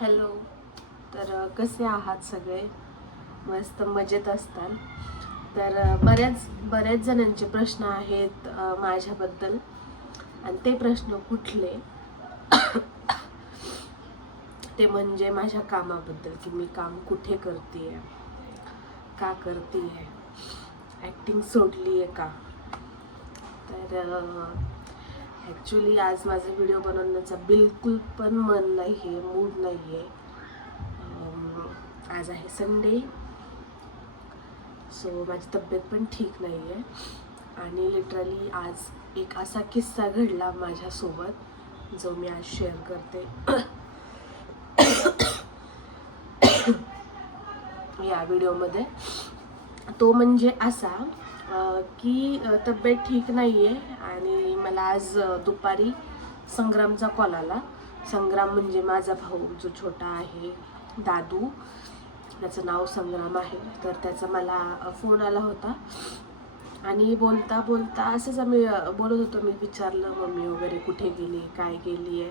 Hello. तर कसे आहात सगळे? मस्त मजेत असताल. तर बऱ्याच बऱ्याच जणांचे प्रश्न आहेत माझ्याबद्दल. आणि ते प्रश्न कुठले? ते म्हणजे माझ्या कामाबद्दल की मी काम कुठे करते का करते ॲक्टिंग सोडली आहे का? तर ॲक्च्युली आज माझा व्हिडिओ बनवण्याचा बिलकुल पण मन नाही आहे मूड नाही आहे आज आहे संडे सो माझी तब्येत पण ठीक नाही आहे आणि लिटरली आज एक असा किस्सा घडला माझ्यासोबत जो मी आज शेअर करते. या व्हिडिओमध्ये तो म्हणजे असा की तब्येत ठीक नाही आहे आणि मला आज दुपारी संग्रामचा कॉल आला. संग्राम म्हणजे माझा भाऊ जो छोटा आहे दादू. त्याचं नाव संग्राम आहे. तर त्याचा मला फोन आला होता. आणि बोलता बोलता असंच आम्ही बोलत होतो. मी विचारलं मम्मी वगैरे कुठे गेली? काय गेली आहे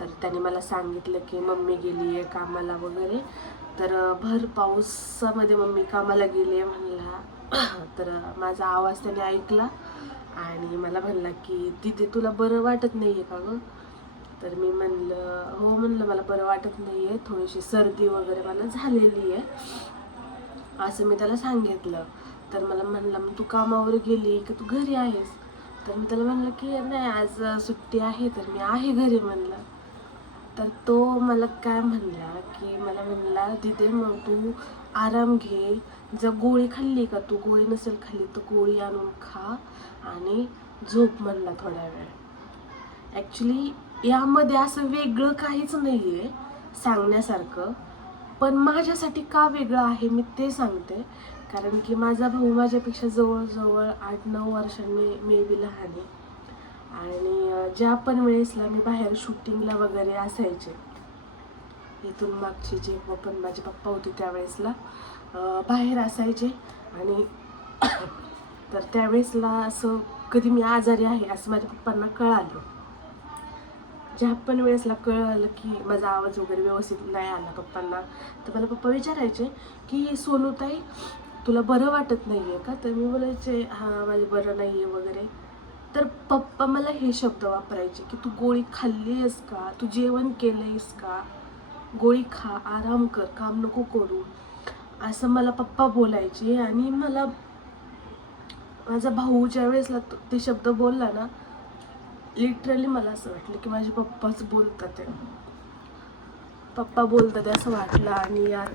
तर त्याने मला सांगितलं की मम्मी गेली आहे कामाला वगैरे. तर भर पावसामध्ये मम्मी कामाला गेले आहे म्हणला. तर माझा आवाज त्याने ऐकला आणि मला म्हणला की तिथे तुला बरं वाटत नाही आहे का गं? तर मी म्हणलं हो म्हणलं मला बरं वाटत नाही आहे थोडीशी सर्दी वगैरे मला झालेली आहे. असं मी त्याला सांगितलं. तर मला म्हणला मग तू कामावर गेली की तू घरी आहेस? तर मी त्याला म्हणलं की नाही आज सुट्टी आहे. तर मी आहे घरी म्हणलं. तर तो मला काय म्हणला की मला म्हणला तिथे मग तू आराम घे. जर गोळी खाल्ली का तू? गोळी नसेल खाल्ली तर गोळी आणून खा. आणि झोप म्हणला थोड्या वेळ. ॲक्च्युली यामध्ये असं वेगळं काहीच नाही आहे सांगण्यासारखं. पण माझ्यासाठी का वेगळं आहे मी ते सांगते. कारण की माझा भाऊ माझ्यापेक्षा जवळजवळ आठ नऊ वर्षांनी मे बी लहान आहे. आणि ज्या पण वेळेसला मी बाहेर शूटिंगला वगैरे असायचे इथून मागचे जे पण माझे पप्पा होते त्यावेळेसला बाहेर असायचे आणि तर त्यावेळेसला असं कधी मी आजारी आहे असं माझ्या पप्पांना कळालं. ज्या पण वेळेसला कळलं की माझा आवाज वगैरे व्यवस्थित नाही आला पप्पांना तर मला पप्पा विचारायचे की सोनूताई तुला बरं वाटत नाही आहे का? तर मी बोलायचे हां माझे बरं नाही आहे वगैरे. तर पप्पा मला हे शब्द वापरायचे की तू गोळी खाल्ली आहेस का? तू जेवण केलं आहेस का? गोळी खा आराम कर काम नको करू. असं मला पप्पा बोलायचे आणि मला माझा भाऊ ज्या वेळेसला ते शब्द बोलला ना लिटरली मला असं वाटलं की माझे पप्पाच बोलतात ते. पप्पा बोलतात असं वाटलं आणि यार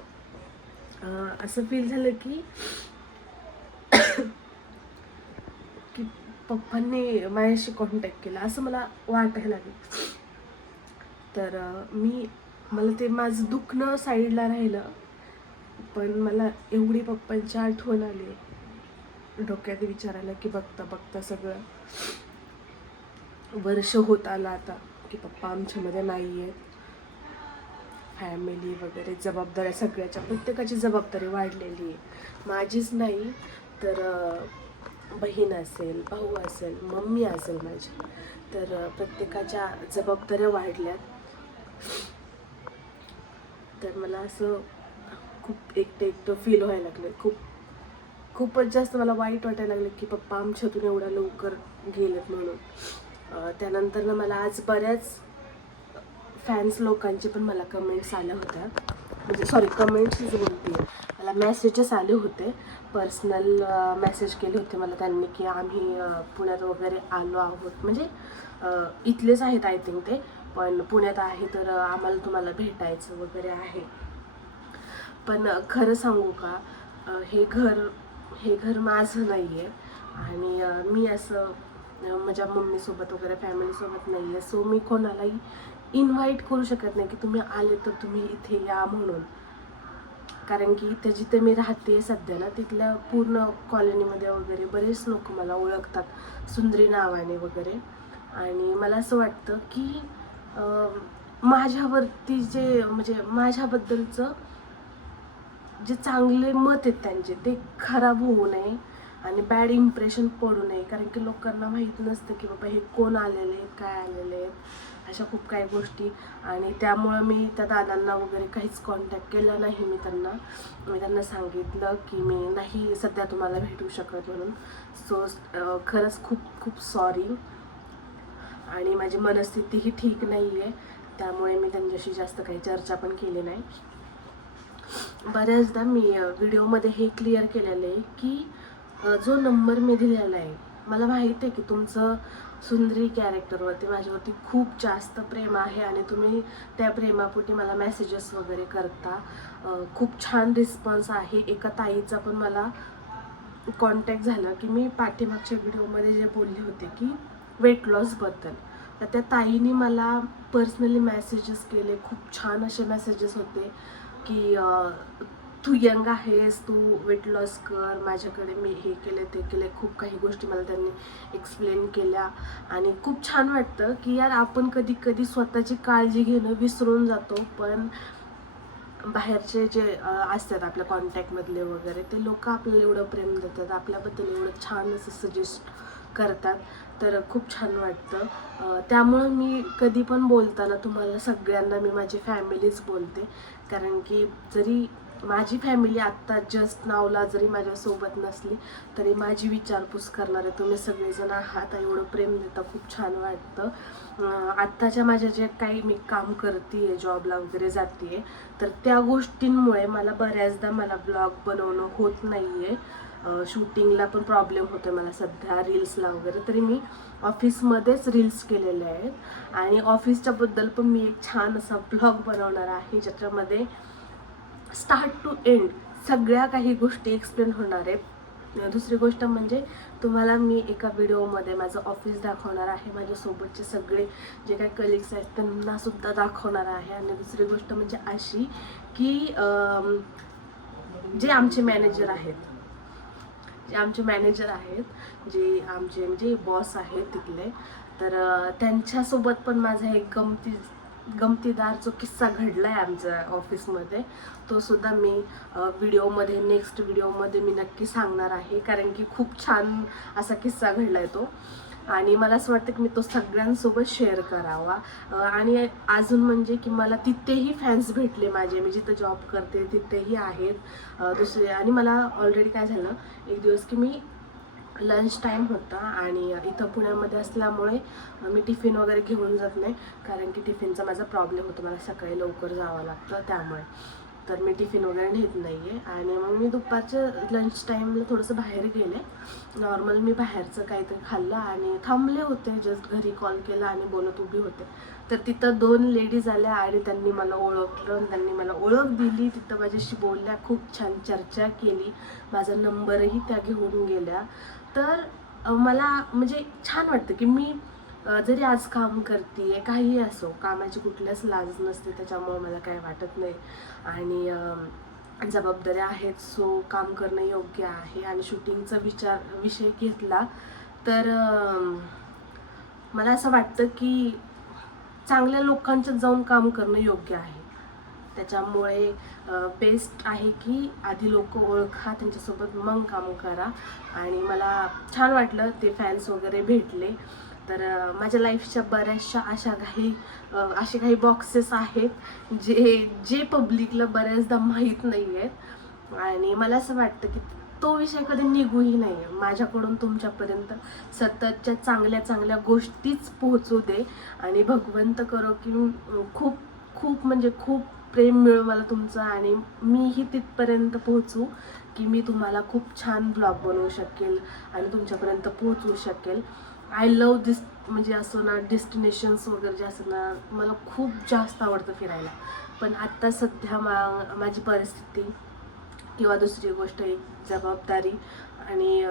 असं फील झालं की की पप्पांनी माझ्याशी कॉन्टॅक्ट केला. असं मला वाटायला लागलं. तर मी मला ते माझं दुखणं साईडला राहिलं. पण मला एवढी पप्पांची आठवण आली. डोक्यात विचारायला की बघता बघता सगळं वर्ष होत आलं आता की पप्पा आमच्यामध्ये नाही आहेत फॅमिली वगैरे जबाबदाऱ्या सगळ्याच्या प्रत्येकाची जबाबदारी वाढलेली आहे. माझीच नाही तर बहीण असेल भाऊ असेल मम्मी असेल माझी तर प्रत्येकाच्या जबाबदाऱ्या वाढल्यात. तर मला असं खूप एकटं एकटं फील व्हायला लागलं खूप खूपच जास्त मला वाईट वाटायला लागलं की पप्पा आमच्यातून एवढ्या लवकर गेलेत म्हणून. त्यानंतर ना मला आज बऱ्याच फॅन्स लोकांचे पण मला कमेंट्स आल्या होत्या. म्हणजे सॉरी कमेंट्सच बोलते. मेसेजेस आले होते. पर्सनल मेसेज केले होते मला त्यांनी की आम्ही पुण्यात वगैरे आलो आहोत. म्हणजे इथलेच आहेत आय थिंक ते. पण पुण्यात आहे तर आम्हाला तुम्हाला भेटायचं वगैरे आहे. पण खरं सांगू का हे घर हे घर माझं नाही आहे आणि मी असं माझ्या मम्मीसोबत वगैरे फॅमिलीसोबत नाही आहे सो मी कोणालाही इन्व्हाइट करू शकत नाही की तुम्ही आले तर तुम्ही इथे या म्हणून. कारण की इथे जिथे मी राहते सध्या ना तिथल्या पूर्ण कॉलनीमध्ये वगैरे बरेच लोक मला ओळखतात सुंदरी नावाने वगैरे. आणि मला असं वाटतं की माझ्यावरती जे म्हणजे माझ्याबद्दलचं जे चांगले मत आहेत त्यांचे ते खराब होऊ नये. आणि बॅड इम्प्रेशन पडू नये. कारण की लोकांना माहीत नसतं की बाबा हे कोण आलेले आहेत काय आलेले आहेत अशा खूप काही गोष्टी. आणि त्यामुळं मी त्या दादांना वगैरे काहीच कॉन्टॅक्ट केला नाही मी त्यांना. मी त्यांना सांगितलं की मी नाही सध्या तुम्हाला भेटू शकत म्हणून. सो खरंच खूप खूप सॉरी आणि माझी मनस्थितीही ठीक नाही आहे त्यामुळे मी त्यांच्याशी जास्त काही चर्चा पण केली नाही. बऱ्याचदा मी व्हिडिओमध्ये हे क्लिअर केलेलं आहे की जो नंबर मी दिलेला आहे मला माहीत आहे की तुमचं सुंदरी कॅरेक्टरवरती माझ्यावरती खूप जास्त प्रेम आहे आणि तुम्ही त्या प्रेमापोटी मला मेसेजेस वगैरे करता. खूप छान रिस्पॉन्स आहे. एका ताईचा पण मला कॉन्टॅक्ट झाला की मी पाठीमागच्या व्हिडिओमध्ये जे बोलले होते की वेट लॉसबद्दल तर त्या ताईने मला पर्सनली मेसेजेस केले. खूप छान असे मेसेजेस होते की तू यंग आहेस तू वेट लॉस कर माझ्याकडे मी हे केले ते केले खूप काही गोष्टी मला त्यांनी एक्सप्लेन केल्या. आणि खूप छान वाटतं की यार आपण कधी कधी स्वतःची काळजी घेणं विसरून जातो पण बाहेरचे जे असतात आपल्या कॉन्टॅक्टमधले वगैरे ते लोक आपल्याला एवढं प्रेम देतात आपल्याबद्दल एवढं छान असं सजेस्ट करतात. तर खूप छान वाटतं. त्यामुळं मी कधी पण बोलताना तुम्हाला सगळ्यांना मी माझी फॅमिलीच बोलते. कारण की जरी माझी फॅमिली आत्ता जस्ट नावला जरी माझ्यासोबत नसली तरी माझी विचारपूस करणारे तुम्ही सगळेजण आहात. एवढं प्रेम देता खूप छान वाटतं. आत्ताच्या माझ्या जे काही मी काम करते जॉबला वगैरे जाते तर त्या गोष्टींमुळे मला बऱ्याचदा मला ब्लॉग बनवणं होत नाही आहे शूटिंगला पण प्रॉब्लेम होतो मला सध्या रील्सला वगैरे. तरी मी ऑफिसमध्येच रील्स केलेले आहेत. आणि ऑफिसच्याबद्दल पण मी एक छान असा ब्लॉग बनवणार आहे ज्याच्यामध्ये स्टार्ट टू एंड सगळ्या काही गोष्टी एक्सप्लेन होणार आहेत. दुसरी गोष्ट म्हणजे तुम्हाला मी एका व्हिडिओमध्ये माझं ऑफिस दाखवणार आहे. माझ्यासोबतचे सगळे जे काही कलिग्स आहेत त्यांना सुद्धा दाखवणार आहे. आणि दुसरी गोष्ट म्हणजे अशी की जे आमचे मॅनेजर आहेत जे आमचे मॅनेजर आहेत जे आमचे म्हणजे बॉस आहेत तिथले तर त्यांच्यासोबत पण माझा एक गमती गमतीदार जो किस्सा घडला आहे आमच्या ऑफिसमध्ये तो सुद्धा मी व्हिडिओमध्ये नेक्स्ट व्हिडिओमध्ये मी नक्की सांगणार आहे. कारण की खूप छान असा किस्सा घडला आहे तो. आणि मला असं वाटतं की मी तो सगळ्यांसोबत शेअर करावा. आणि अजून म्हणजे की मला तिथेही फॅन्स भेटले माझे. मी जिथं जॉब करते तिथेही आहेत दुसरे. आणि मला ऑलरेडी काय झालं एक दिवस की मी लंच टाईम होता आणि इथं पुण्यामध्ये असल्यामुळे मी टिफिन वगैरे घेऊन जात नाही. कारण की टिफिनचा माझा प्रॉब्लेम होतो. मला सकाळी लवकर जावं लागतं त्यामुळे. तर मी टिफिन वगैरे नेत नाही आहे आणि मग मी दुपारच्या लंच टाईमला थोडंसं बाहेर गेले. नॉर्मल मी बाहेरचं काहीतरी खाल्लं आणि थांबले होते. जस्ट घरी कॉल केला आणि बोलत उभी होते. तर तिथं दोन लेडीज आल्या आणि त्यांनी मला ओळखलं आणि त्यांनी मला ओळख दिली. तिथं माझ्याशी बोलल्या खूप छान चर्चा केली. माझा नंबरही त्या घेऊन गेल्या. तर मला म्हणजे छान वाटतं की मी जरी आज काम करते काही असो कामाची कुठल्याच लाज नसते त्याच्यामुळे मला काही वाटत नाही. आणि जबाबदाऱ्या आहेत सो काम करणं योग्य आहे. आणि शूटिंगचा विचार विषय घेतला तर मला असं वाटतं की चांगल्या लोकांच्यात जाऊन काम करणं योग्य आहे. त्याच्यामुळे बेस्ट आहे की आधी लोक ओळखा त्यांच्यासोबत मग काम करा. आणि मला छान वाटलं ते फॅन्स वगैरे भेटले. तर माझ्या लाईफच्या बऱ्याचशा अशा काही असे काही बॉक्सेस आहेत जे जे पब्लिकला बऱ्याचदा माहीत नाही आहेत आणि मला असं वाटतं की तो विषय कधी निघूही नाही आहे माझ्याकडून तुमच्यापर्यंत सततच्या चांगल्या चांगल्या गोष्टीच पोहोचू दे. आणि भगवंत करो की खूप खूप म्हणजे खूप प्रेम मिळो मला तुमचं आणि मीही तिथपर्यंत पोहोचू की मी तुम्हाला खूप छान ब्लॉग बनवू शकेल आणि तुमच्यापर्यंत पोहोचवू शकेल. आय लव दिस म्हणजे असं ना डेस्टिनेशन्स वगैरे जे असं ना मला खूप जास्त आवडतं फिरायला. पण आत्ता सध्या मा माझी परिस्थिती किंवा दुसरी गोष्ट एक जबाबदारी आणि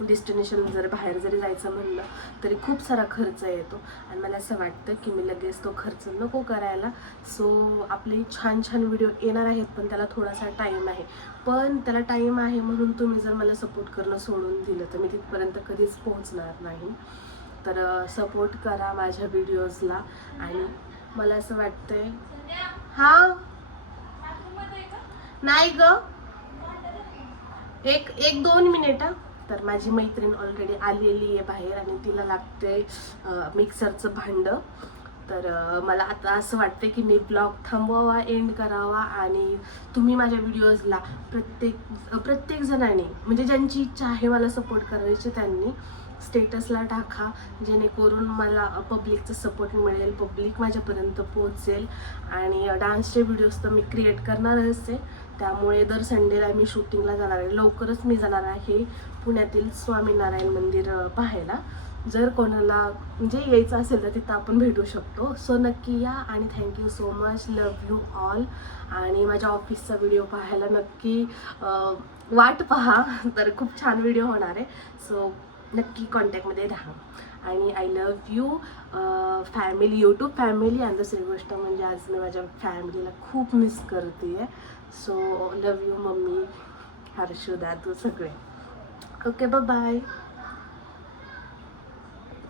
डेस्टिनेशन जर बाहेर जरी जायचं म्हणलं तरी खूप सारा खर्च येतो. आणि मला असं वाटतं की मी लगेच तो खर्च नको करायला. सो आपले छान छान व्हिडिओ येणार आहेत पण त्याला थोडासा टाईम आहे. पण त्याला टाईम आहे म्हणून तुम्ही जर मला सपोर्ट करणं सोडून दिलं तर मी तिथपर्यंत कधीच पोहोचणार नाही. तर सपोर्ट करा माझ्या व्हिडिओजला आणि मला असं वाटतंय हां? नाही ग. एक एक दोन मिनिट हा? तर माझी मैत्रीण ऑलरेडी आलेली आहे बाहेर आणि तिला लागते मिक्सरचं भांडं. तर मला आता असं वाटते की मी ब्लॉग थांबवावा एंड करावा आणि तुम्ही माझ्या व्हिडिओजला प्रत्येक प्रत्येक जणांनी म्हणजे ज्यांची इच्छा आहे मला सपोर्ट करायची त्यांनी स्टेटसला टाका जेणेकरून मला पब्लिकचा सपोर्ट मिळेल पब्लिक माझ्यापर्यंत पोहोचेल. आणि डान्सचे व्हिडिओज तर मी क्रिएट करणारच आहे त्यामुळे दर संडेला मी शूटिंगला जाणार आहे. लवकरच मी जाणार आहे पुण्यातील स्वामीनारायण मंदिर पाहायला. जर कोणाला म्हणजे यायचं असेल तर तिथं आपण भेटू शकतो. सो नक्की या आणि thank you so much love you all आणि माझ्या ऑफिसचा व्हिडिओ पाहायला नक्की वाट पहा. तर खूप छान व्हिडिओ होणार आहे. सो नक्की कॉन्टॅक्टमध्ये राहा. आणि I love you family YouTube family आणि दुसरी गोष्ट म्हणजे आज मी माझ्या फॅमिलीला खूप मिस करते आहे so love you mummy Harshada तू सगळे. Okay bye